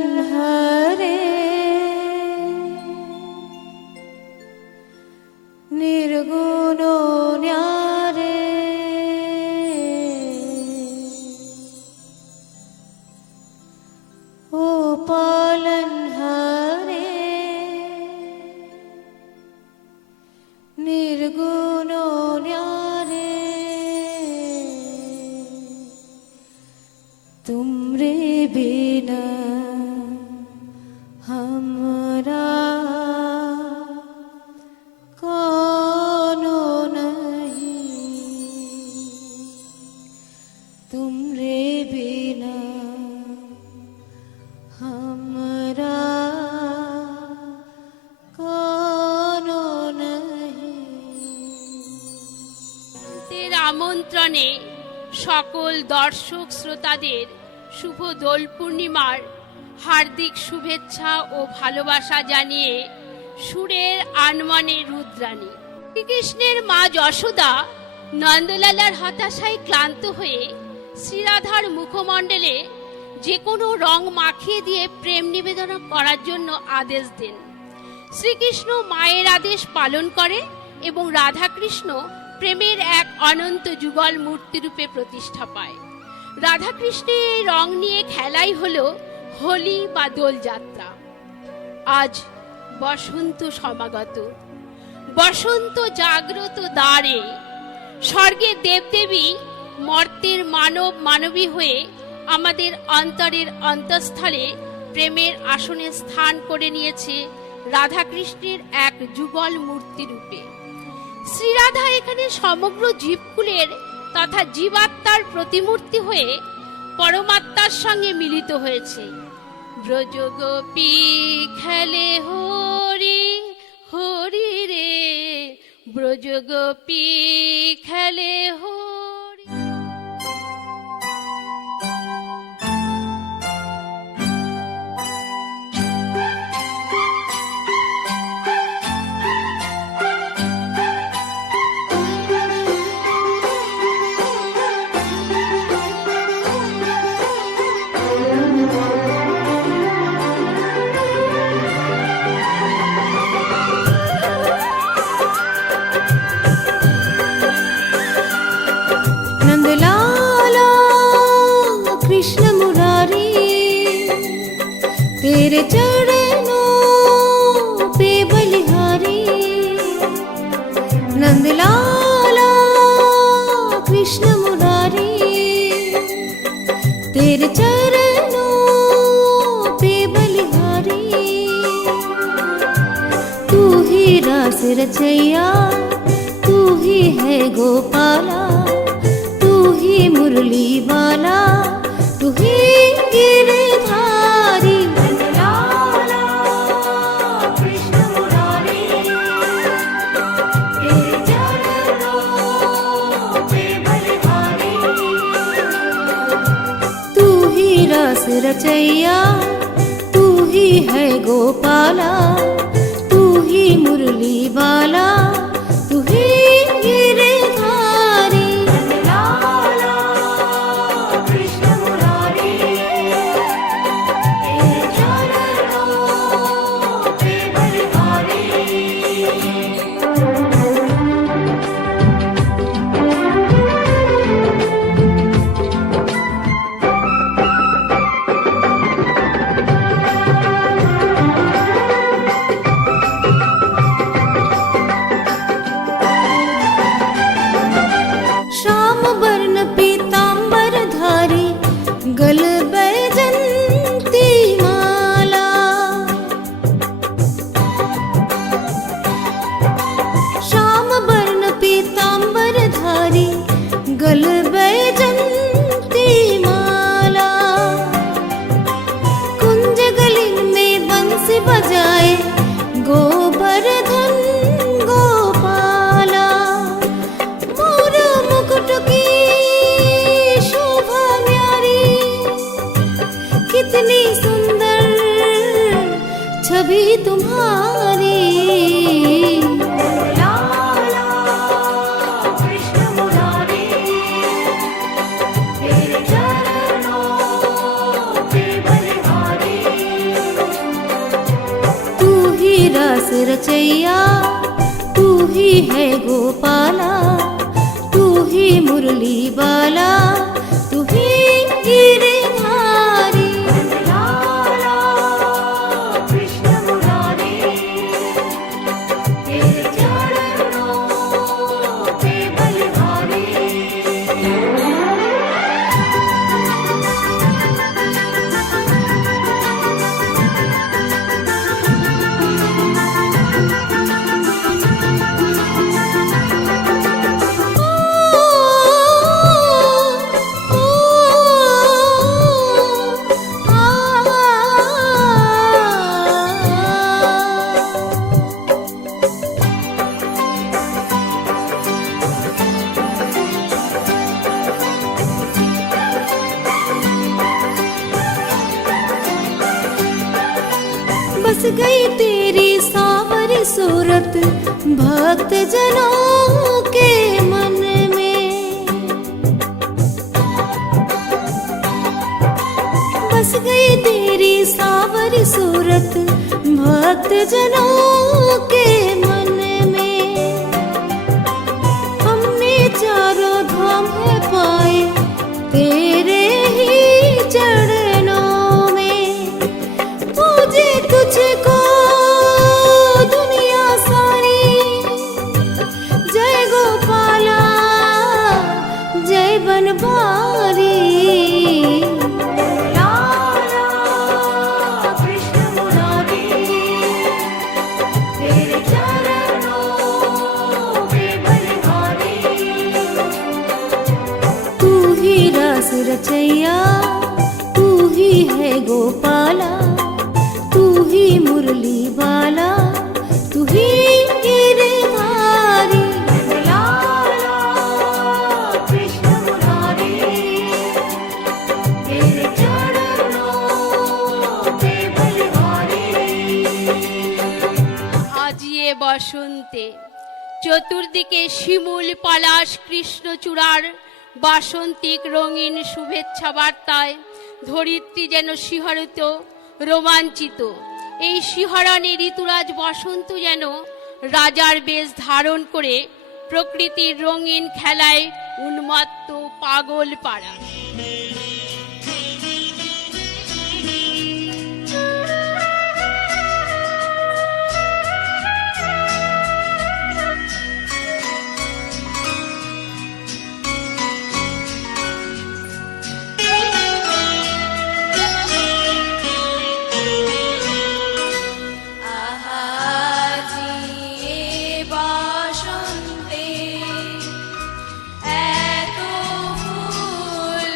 पालनहारे निर्गुण न्यारे ओ पालनहारे निर्गुण न्यारे तुमरे बिना हमरा कोनो नहीं, तुमरे बिना हमरा कोनो नहीं। তের আমন্ত্রণে সকল দর্শক শ্রোতাদের শুভ দোল পূর্ণিমার হার্দিক শুভেচ্ছা ও ভালোবাসা জানিয়ে সুরের আনমনে রুদ্রাণী। শ্রীকৃষ্ণের মা যশোদা নন্দলালার হতাশায় ক্লান্ত হয়ে শ্রীরাধার মুখমণ্ডলে যে কোনো রং মাখিয়ে দিয়ে প্রেম নিবেদন করার জন্য আদেশ দেন। শ্রীকৃষ্ণ মায়ের আদেশ পালন করে এবং রাধাকৃষ্ণ প্রেমের এক অনন্ত যুগল মূর্তিরূপে প্রতিষ্ঠা পায়। রাধাকৃষ্ণের এই রং নিয়ে খেলাই হলো হোলি বা দোলযাত্রা। আজ বসন্ত সমাগত, বসন্ত জাগ্রত দ্বারে স্বর্গের দেবদেবী মর্তের মানব মানবী হয়ে আমাদের অন্তরের অন্তঃস্থলে প্রেমের আসনে স্থান করে নিয়েছে রাধাকৃষ্ণের এক যুগল মূর্তি রূপে। শ্রীরাধা এখানে সমগ্র জীবকুলের তথা জীবাত্মার প্রতিমূর্তি হয়ে পরমাত্মার সঙ্গে মিলিত হয়েছে। ব্রজগোপী খেলে হরি হরি রে, ব্রজগোপী খেলে হরি। तेरे चरणों पे बलिहारी, नंदलाला कृष्ण मुरारी, तेरे चरणों पे बलिहारी। तू ही रास रचैया, तू ही है गोपाला, तू ही मुरली वाला, तू ही गिरधारी। रस रचैया, तू ही है गोपाला, तू ही मुरली वाला, तू ही गिरधारी। नंदलाला कृष्ण मुरारी, तेरे चरणों पे बलिहारी। गल बैजंती माला, श्याम वर्ण पीतांबर धारी, गल बैजंती माला। कुंज गली में बंसी बजाए गोवर्धन गोपाला। मोर मुकुट की कितनी सुंदर छवि तुम्हारी। लाला कृष्ण मुरारी, तेरे चरणों पे बलिहारी। रचैया तू ही है गोपाला, तू ही मुरली बाला, तू ही गिरधारी। लाला कृष्ण मुरारी, तेरे चरणों पे बलिहारी। बस गई तेरी सावरी सूरत भक्त जनों के मन में, बस गई तेरी सावरी सूरत भक्त जनों के मन में। हमने चारों धाम है पाए तेरे ही चरणों में, पूजे तुझको दुनिया सारी। जय गोपाला जय बनवारी। लाला कृष्ण मुरारी, तेरे चरणों पे बलिहारी। तू ही रस रचैया, तू ही है गोपाला, तू ही मुरली बाला, तू ही गिरधारी। लाला कृष्ण मुरारी, तेरे चरणों पे बलिहारी। আজিয়ে বসন্তে চতুর্দিকে শিমুল পলাশ কৃষ্ণচূড়ার বাসন্তিক রঙিন শুভেচ্ছা বার্তায় ধরিত্রী যেন শিহরিত, রোমাঞ্চিত। এই শিহরণে ঋতুরাজ বসন্ত যেন রাজার বেশ ধারণ করে প্রকৃতির রঙিন খেলায় উন্মত্ত পাগল পাড়া। বসন্তে এত ফুল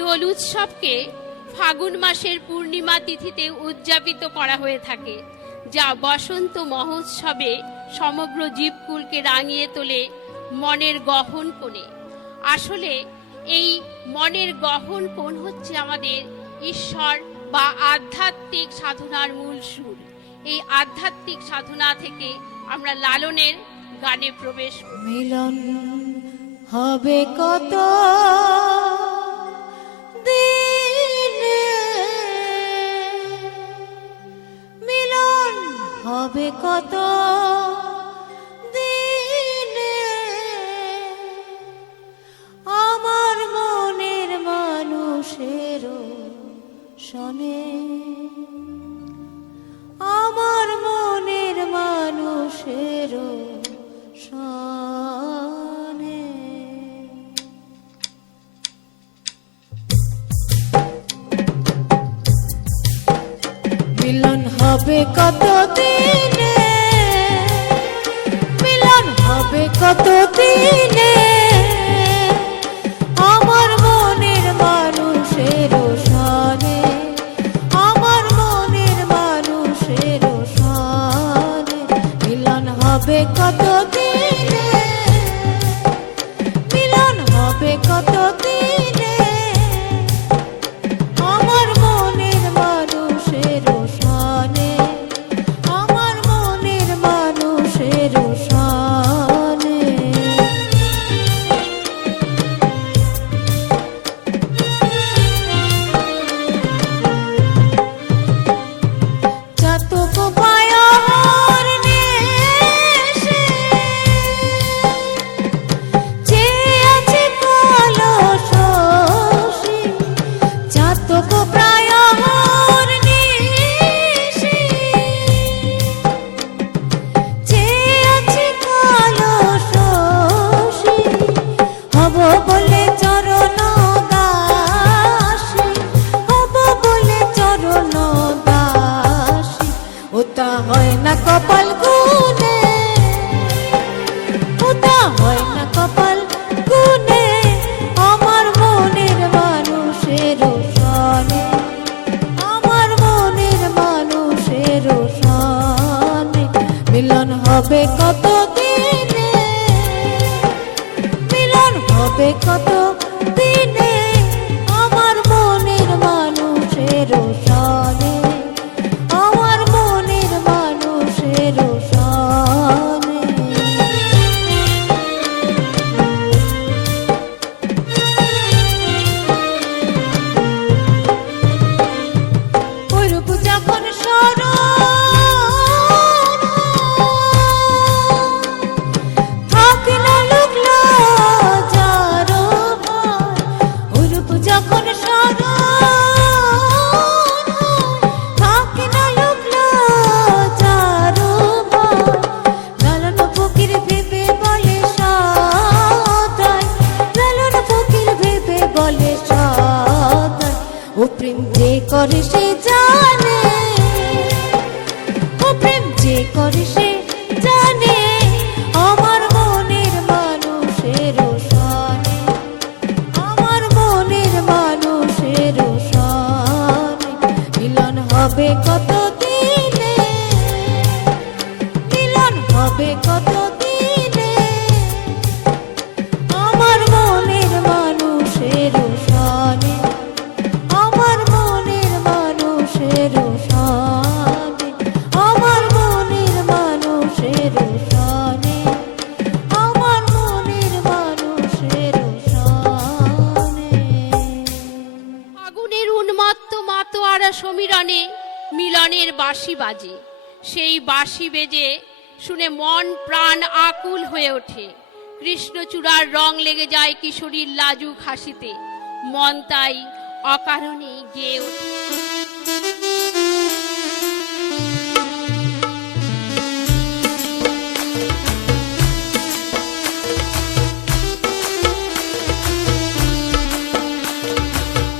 দোল উৎসবকে ফাগুন মাসের পূর্ণিমা তিথিতে উদযাপিত করা হয়ে থাকে, যা বসন্ত মহোৎসবে সমগ্র জীবকুলকে রাঙিয়ে তোলে মনের গহন কোণে। আসলে এই মনের গহন কোণ হচ্ছে আমাদের ঈশ্বর বা আধ্যাত্মিক সাধনার মূল সুর। এই আধ্যাত্মিক সাধনা থেকে আমরা লালনের গানে প্রবেশ করি। মিলন হবে কত দিনে, মিলন হবে কত দিনে, আমার মনের মানুষের শোনে, আমার মনের মানুষের শোনে। মিলন হবে কত দিনে, মিলন হবে কত দিনে, আমার মনের মানুষের শোনে, আমার মনের মানুষের শোনে। মিলন হবে কত দিনে, মিলন হবে কত দিনে, আমার মনের মানুষের শোনে, আমার মনের মানুষের শোনে। চাতক পায়র নেশে চেয়ে আছে কলসি, চাতক পায়র নেশে চেয়ে আছে কলসি, হব বলে চরণ দাসী, হব বলে চরণ দাসী। ওটা হয় না কপাল গুনে, ওটা হয় না কপাল গুনে, আমার মনের মানুষের শোনে, আমার মনের মানুষের শোনে। মিলন হবে কত দিনে, মিলন হবে কত দিনে, আমার মনের মানুষের শোনে, আমার মনের মানুষের শোনে। ওইরূপ যখন স্মরণ থাকে না লোক লজ্জার ভয়, ওইরূপ যখন স্মরণ থাকে না লোক লজ্জার ভয়, লালন ফকির ভেবে বলে সদাই, লালন ফকির ভেবে বলে সদাই। ও প্রেম যে করে সে জানে, ও প্রেম যে করে সে জানে, আমার মনের মানুষের শোনে, আমার মনের মানুষের শোনে। মিলন হবে কত দিনে, মিলন হবে কত দিনে, আমার মনের মানুষের শোনে, আমার মনের মানুষের শোনে, আমার মনের মানুষের শোনে, আমার মনের মানুষের শোনে। আগুনের উন্মত্ত মাতোয়ারা সমীরণে মিলনের বাঁশি বাজে, সেই বাঁশি বেজে শুনে মন প্রাণ আকুল হয়ে ওঠে। কৃষ্ণচূড়ার রং লেগে যায় কিশোরীর লাজুক হাসিতে, মন তাই অকারণে গেয়ে ওঠে।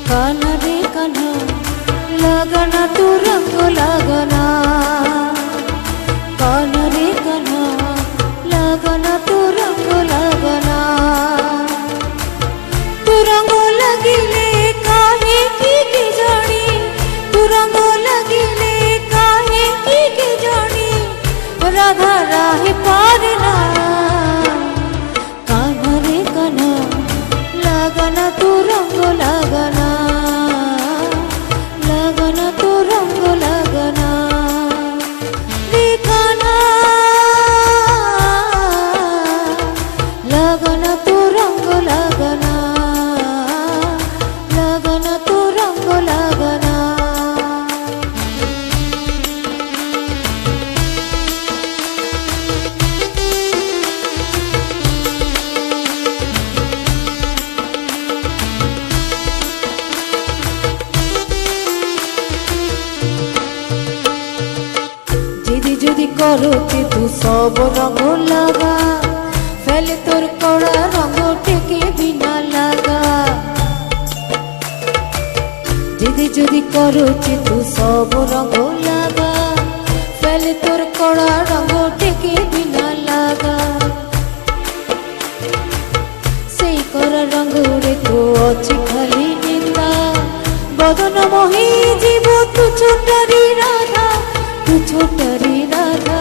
कान्हा रे कान्हा लगना तू रंग लगना, कान्हा रे कान्हा लगना तू रंग लगना, तू रंग लगिले का লাগানা তো রঙ লাগানা, লাগানা তো রঙ লাগানা রে কানা, লাগানা তো রঙ লাগানা, লাগানা তো রঙ লাগানা। যদি করো যে তু সব রঙ লাগা, ফেলে তোর কড়া রঙ টেকে বিনা লাগা। যদি করো যে তু সব রঙ লাগা, ফেলে তোর কড়া রঙ টেকে বিনা লাগা। সেই কড়া রঙ রে তো অছি খালি নিন্দা, বদন মোহি জীব তু ছোটারি রাধা, তু ছোটারি রাধা।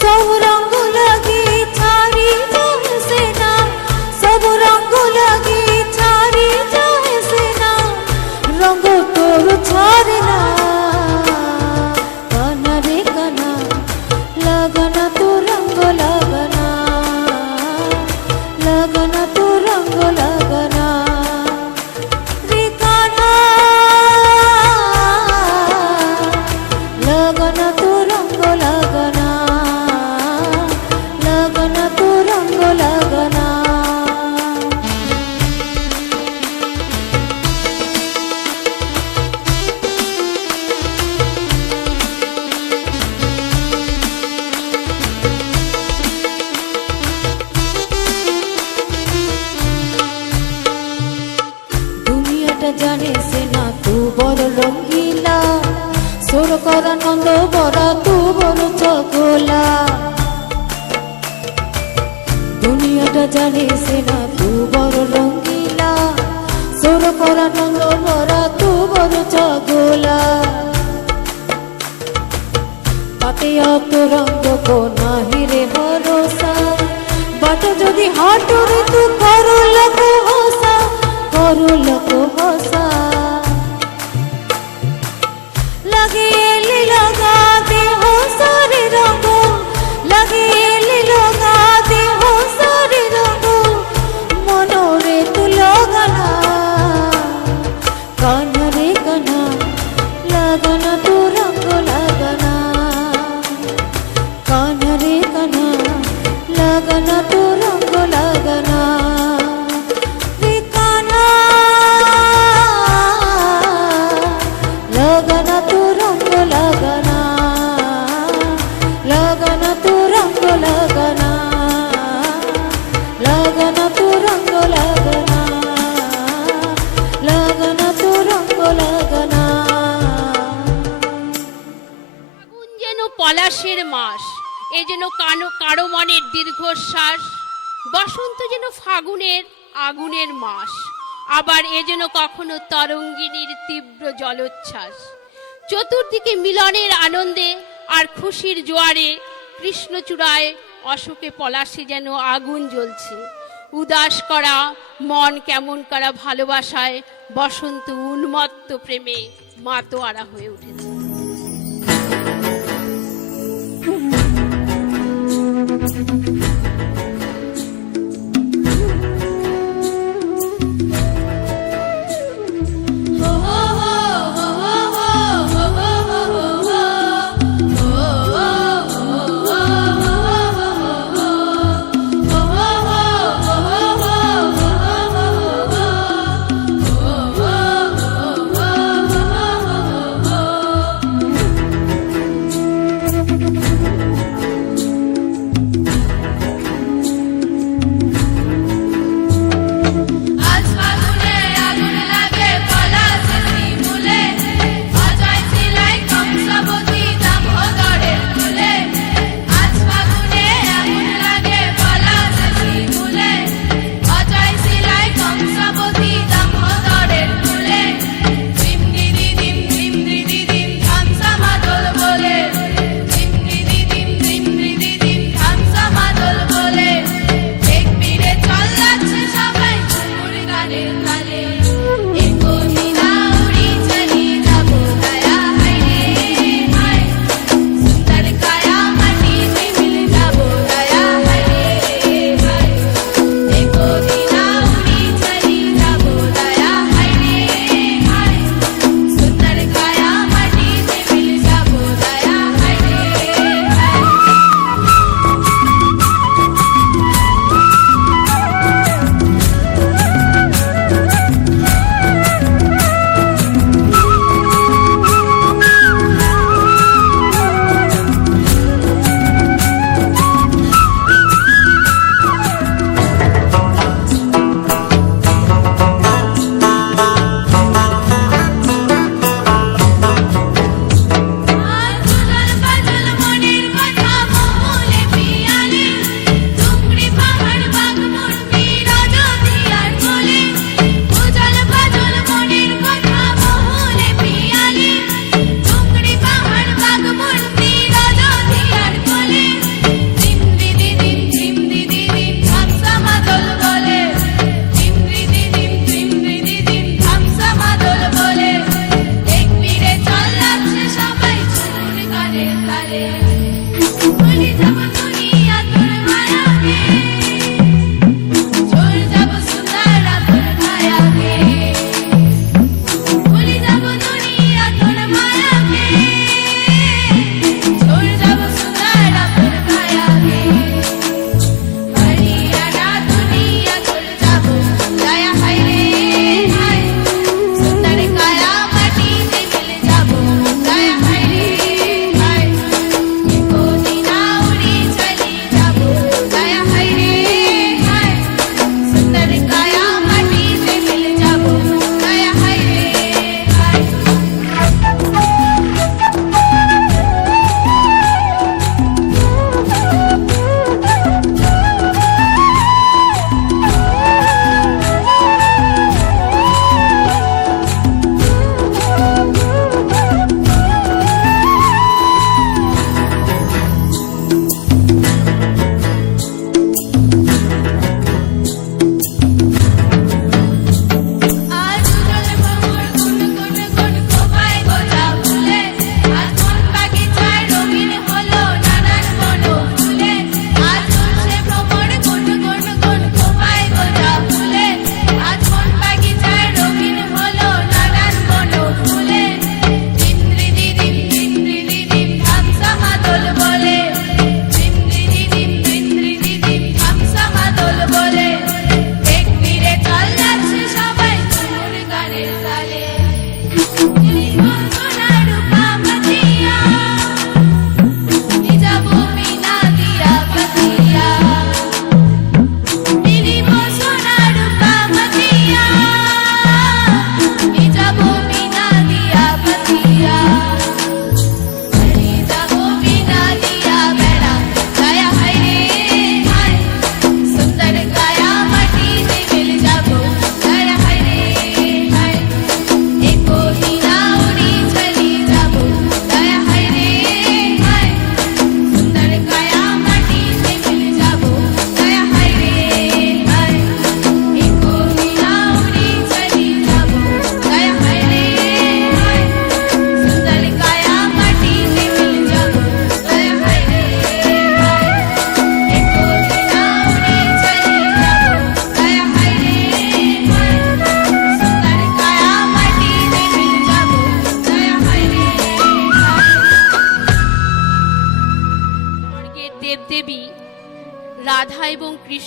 সব রঙ লাগি ছাড়ি যাসে না, সব রঙ লাগি ছাড়ি যাসে না, রঙ তোর ছাড়ে না কানা রে কানা, লাগানা তো রঙ লাগানা, লাগানা তো রঙ লাগানা রে কানা, লাগানা তো রঙ লাগানা, লাগানা তো রঙ লাগানা। দুনিয়াটা জানে সে না তু বড় রঙ্গিলা, সোর করা নন্দ বরা তু বড় চগোলা। দুনিয়াটা জানে সে না তু বড় রঙ্গিলা, সোর করা নন্দ বরা তু বড় চগোলা। তাতে অত রঙ্গ কো নাহি রে ভরসা, বাট যদি হাটরে তু করো লোক হসা, করো লোক হসা। লাগিয়ে লগা দেহ সারে রঙ, লাগিয়ে লগা দেহ সারে রঙ, মনরে তু লাগানা কানা রে কানা, লাগানা তো রঙ লাগানা, কানা রে কানা, লাগানা তো রঙ লাগানা রে কানা, লাগানা তো রঙ লাগানা, লাগানা তো রঙ লাগানা, লাগানা তো রঙ লাগানা, লাগানা তো রঙ লাগানা। ফাগুন যেন পলাশের মাস, এ যেন কারো মনের দীর্ঘশ্বাস। বসন্ত যেন ফাগুনের আগুনের মাস, আবার এ যেন কখনো তরঙ্গিনীর তীব্র জলোচ্ছ্বাস। চতুর্দিকে মিলনের আনন্দে আর খুশির জোয়ারে কৃষ্ণচূড়ায় অশোকে পলাশে যেন আগুন জ্বলছে। উদাস করা মন কেমন করা ভালোবাসায় বসন্ত উন্মত্ত প্রেমে মাতোয়ারা হয়ে উঠেছে।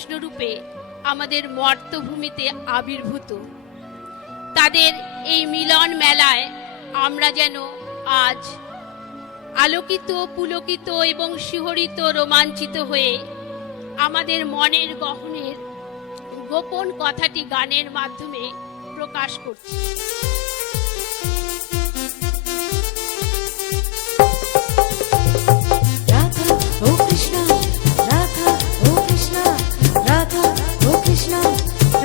কৃষ্ণরূপে আমাদের মর্তভূমিতে আবির্ভূত। তাদের এই মিলন মেলায় আমরা যেন আজ আলোকিত, পুলকিত এবং শিহরিত, রোমাঞ্চিত হয়ে আমাদের মনের গহনের গোপন কথাটি গানের মাধ্যমে প্রকাশ করছি। রাধা ও কৃষ্ণ, রাধা ও কৃষ্ণ, রাধা ও কৃষ্ণ,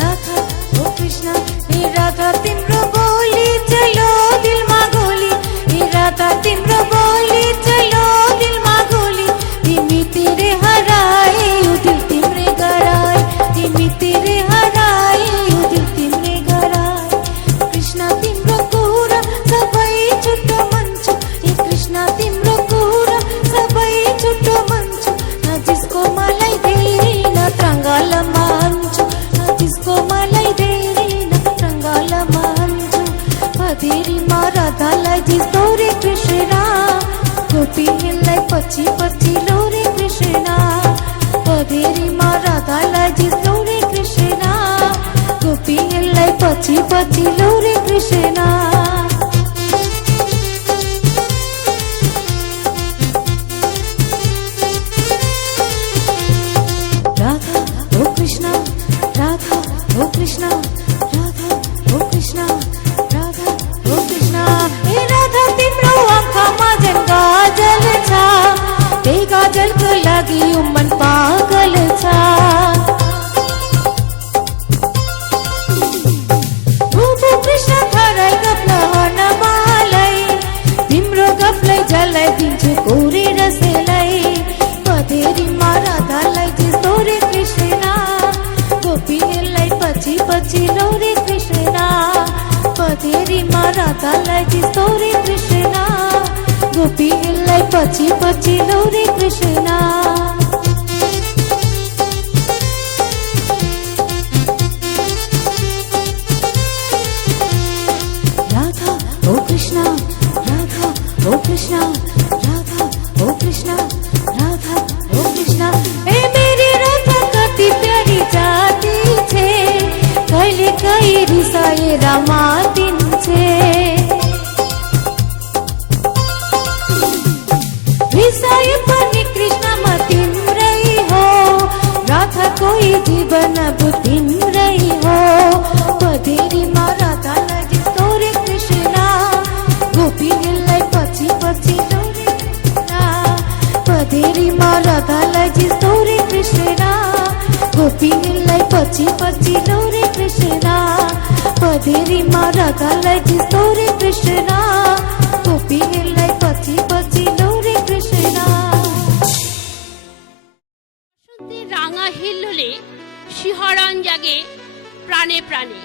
রাধা ও কৃষ্ণ। हे राधा तिम्रो बोली चलो दिल मा गोली, हे राधा तिम्रो बोली चलो दिल मा गोली। तिमी तेरे हराए यो दिल तिम्रे गराए, तिमी तेरे हराए यो दिल तिम्रे गराए। कृष्ण तिम्रो कुरा सबै छुट्टो मन्छु, हे कृष्ण तिम्रो कुरा सबै छुट्टो मन्छु। न जिसको मलाई धेरै न त्रङ्गाल मान्छु, न जिसको मलाई धेरै न त्रङ्गाल मान्छु। पधेरी मा राधालाई जिस्तो रे कृष्ण, गोपीलाई पछि पछि लो रे कृष्ण। पधेरी मा राधालाई जिस्तो रे कृष्ण, गोपीलाई पछि पछि लो रे कृष्ण। राधा ओ कृष्ण, राधा ओ कृष्ण, राधा ओ कृष्ण, राधा ओ कृष्ण। हे राधा तिम्रो आँखामा झन् गाजल छ, त्यही गाजलको लागि यो मन पागल छ। बुबु कृष्ण थराई गफ्न हर्न मलाई, तिम्रो गफलाई जलाइदिन्छु कोरेर सेलाई। पधेरीमा राधालाई जिस्तो रे कृष्ण, गोपीलाई पछि पछि लो रे कृष्ण। पधेरीमा राधालाई जिस्तो रे कृष्ण, गोपीलाई पछि पछि लो रे कृष्ण। राधा ओ कृष्ण, राधा ओ कृष्ण, राधा ओ कृष्ण, राधा ओ कृष्ण। ए मेरी राधा कति प्यारी जाती छे, कहिले कहीँ रिसाएर मातिन्छे। रिसाए पनि कृष्णमा तिम्रै हो, राधाको यी जीवन अब तिम्रै हो। पधेरीमा राधालाई जिस्तो रे कृष्ण, गोपीलाई पछि पछि लो रे कृष्ण। पधेरीमा राधालाई जिस्तो रे कृष्ण, गोपीलाई पछि पछि लो रे कृष्ण। पधेरीमा राधालाई जिस्तो रे कृष्ण, गोपीलाई पछि पछि लो रे कृष्ण। বসন্তের রাঙা হিল্লোলে শিহরণ জাগে প্রাণে প্রাণে,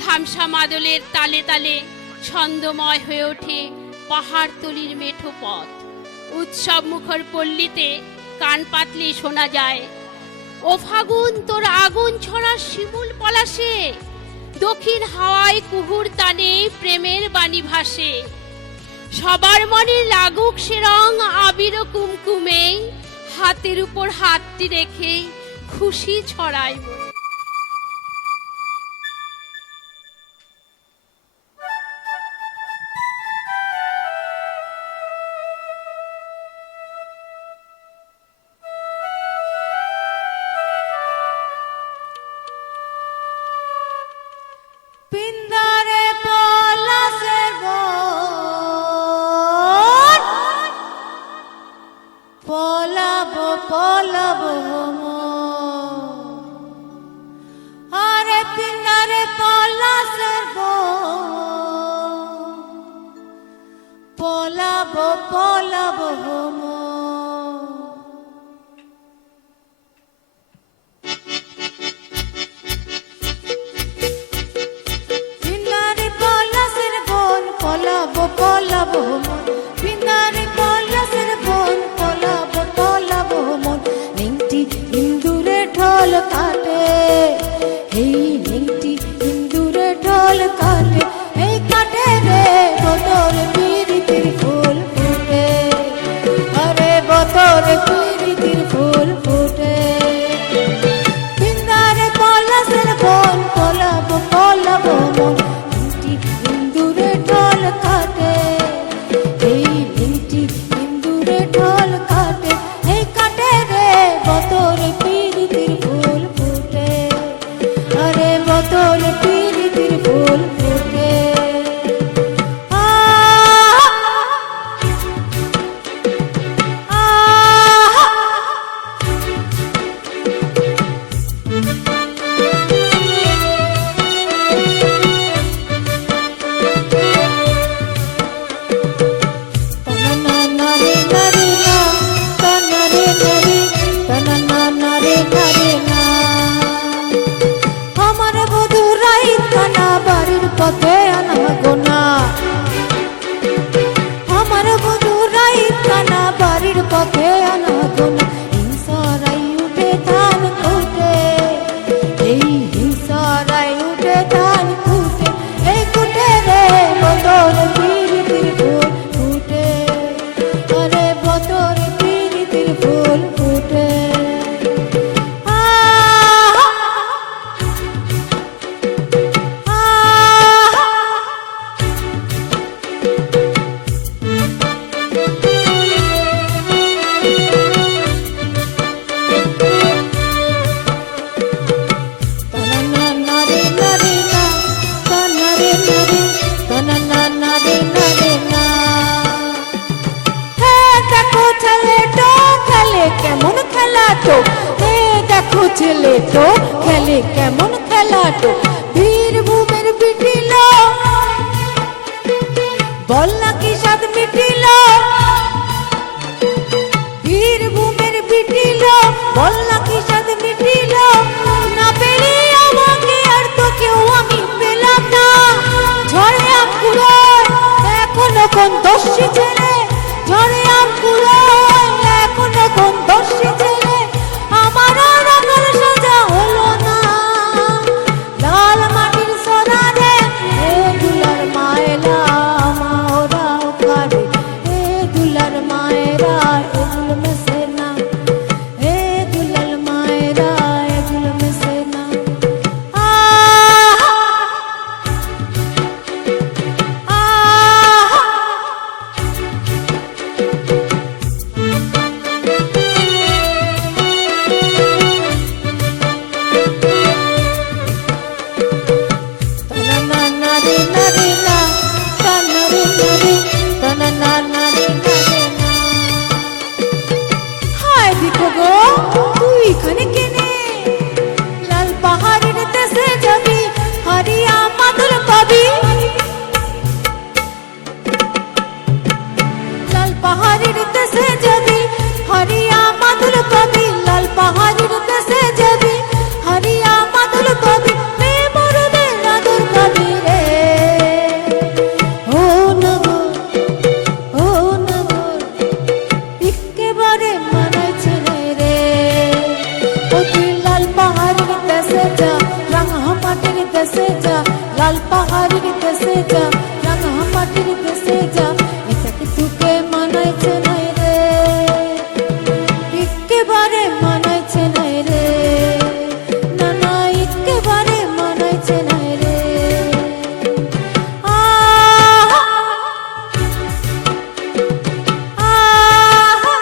ধামসা মাদলের তালে তালে ছন্দময় হয়ে ওঠে পাহাড়তলির মেঠো পথ। উৎসব মুখর পল্লীতে কান পাতলে শোনা যায়, ও ফাগুন তোর আগুন ছড়া শিমুল পলাশে, দক্ষিণ হাওয়ায় কুহুর তানে প্রেমের বাণী ভাসে। সবার মনে লাগুক সে রং আবির ও কুমকুমে, হাতের উপর হাতটি রেখে খুশি ছড়ায় মনে। পিন্দারে পলাশের বন, পলাবো পলাবো মন। আরে পিন্দারে পলাশের বন, পলাবো পলাবো মন। পিন্দারে পলাশের বন, পলাবো পলাবো মন। পিন্দারে পলাশের বন, পলাবো পলাবো মন। নেংটি ইন্দুরে ঢোল কাটে, এই নেংটি ইন্দুরে ঢোল কাটে, এই কাটে রে বদর পিরিতির ফুল ফুটে। আরে বদর পিরিতির ফুল ফুটে। ছেলে তো খেলে কেমন খেলাটো বীরভূমের পিটিল বল না কি স্বাদ মিটিল বীরভূমের পিটিল বল না কি স্বাদ মিটিল না পেলে আমাকে আর তো কেউ আমি পেলাম না ঝড়ে আম কুড়োয় এখনো কোন দস্যি ছেলে ঝড়ে আম কুড়োয় এখনো কোন দস্যি ছেলে আমার আর আকাল সাজা হলো না লাল মাটির সোনা রে এ দুলার মায়েরা মা ওরাও কারে এ দুলার মায়েরা এগুলো মেসে না এ দুলার মায়েরা এগুলো মেসে না হায় দিকো গো তুই এখানে কেনে লাল পাহাড়ের দেশে যাবি হারিয়া মাদুর পাবি লাল পাহাড়ের দেশে যাবি হারিয়া মাদুর পাবি লাল পাহাড়ের দেশে যাবি হারিয়া মাদুর পাবি মে মরদের আদর পাবি রে ও নগর ও নগর একেবারে মানাইছে রে ও তুই লাল পাহাড়ের দেশে যা রাঙা মাটির দেশে যা লাল পাহাড়ের দেশে যা রাঙা মাটির দেশে যা এটাকে তোকে মানাইছে রে একেবারে মানাইছে রে না না একেবারে মানাইছে রে আহা আহা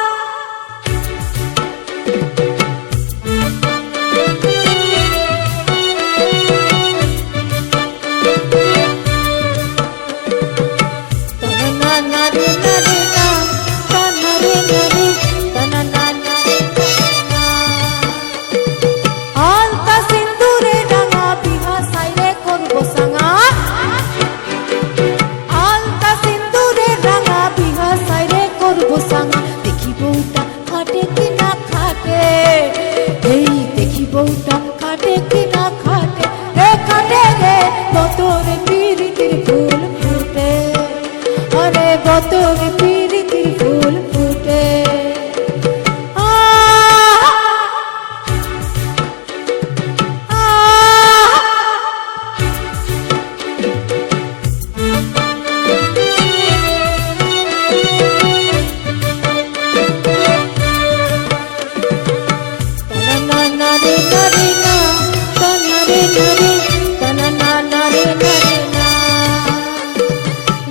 আলতা সিন্দুরে রাঙা বিহা সাইরে করবো সাঙা আলতা সিন্দুরে রাঙা বিহা সাইরে করবো সাঙা দেখি বউটা খাটে কি না খাটে এই দেখি বউটা খাটে কি না খাটে রে খাটে রে বতরে পিরিতির ফুল ফুটে আরে বতরে পিরিতির ফুল ফুটে আহা আহা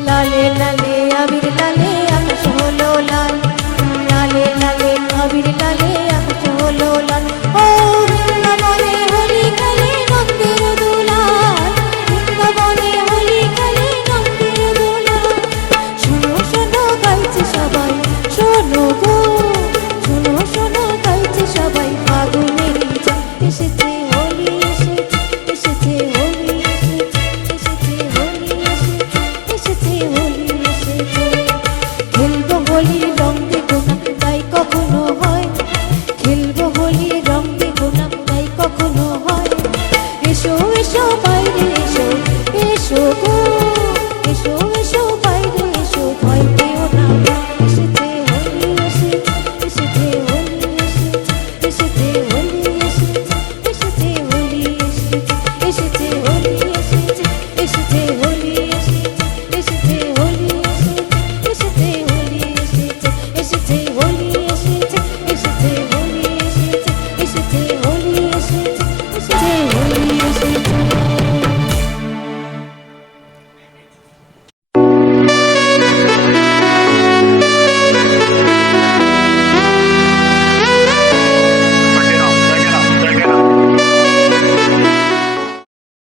লালে লালে আবির লালে আকাশ হলো লাল লালে লালে আবির লালে আকাশ হলো লাল ও বৃন্দাবনে হোলি খেলে নন্দের দুলাল বৃন্দাবনে হোলি খেলে নন্দের দুলাল শোনো শোনো গাইছে সবাই শোনো গো শোনো শোনো গাইছে সবাই ফাগুনের চাঁদ এসেছে হোলি এসেছে এসেছে হোলি এসেছে এসেছে হোলি এসেছে এসেছে হোলি এসেছে খেলবো হোলি রং দেখো না তাই কখনো হয় খেলবো হোলি রং দেখো না তাই কখনো হয় এসো এসো বাইরে এসো এসো গো